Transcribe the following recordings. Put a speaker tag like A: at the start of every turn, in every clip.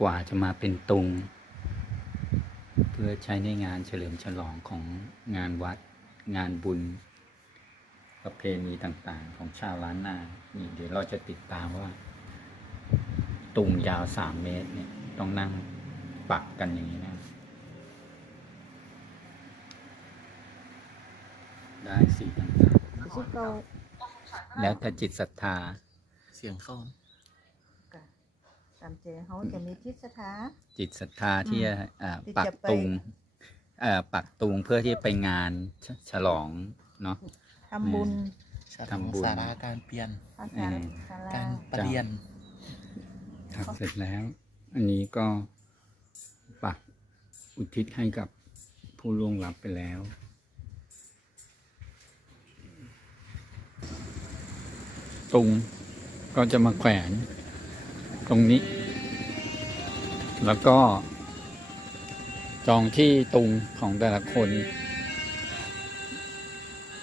A: กว่าจะมาเป็นตุง เพื่อใช้ในงานเฉลิมฉลองของงานวัด งานบุญ ประเพณีต่างๆ ของชาวล้านนานี่เดี๋ยวเราจะติดตามว่า ตุงยาวสามเมตรเนี่ยต้องนั่งปักกันอย่างนี้นะ ได้สีต่าง
B: สุเก่า
A: ๆแล้วแต่จิตศรัทธา
C: เสียงเข้านะ
B: ก็ ตามใจเขาจะมีทิศทา
A: จิตศรัทธาที่จะอ่า
B: ที่
A: ปัก
B: จะไป
A: ตุงเอ่อปักตุงเพื่อที่ไปงานฉฉลองเนาะ
B: ทำบุญ
C: ฉลอง
A: ทำบุญ
C: สาราการเปลี่ยน
B: ภาษา
A: อืม
B: ศาลา
C: การประเรียน
A: ครับเสร็จแล้ว อันนี้ก็ปักอุทิศให้กับผู้ล่วงลับไปแล้ว ตุงก็จะมาแขวน ตรงนี้ แล้วก็ จองที่ตุงของแต่ละคน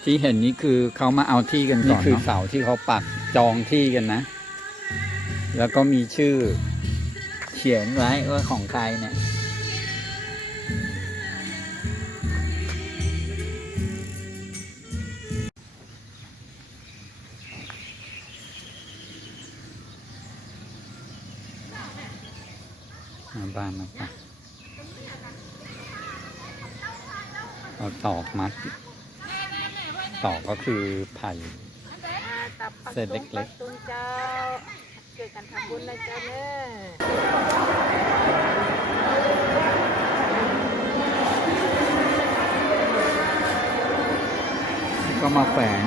A: ที่เห็นนี้คือเขามาเอาที่กันก่อนนี่คือเสาที่เขาปักจองที่กันนะ แล้วก็มีชื่อเขียนไว้ว่าของใครเนี่ย มาบ้านมาปะเอาตอกมัด ตอกก็คือไผ่เส้นเล็กๆ
B: ตุงเจ้าเกิดการทำบุญนะเจ้าเน้อ
A: ก็มาแฝง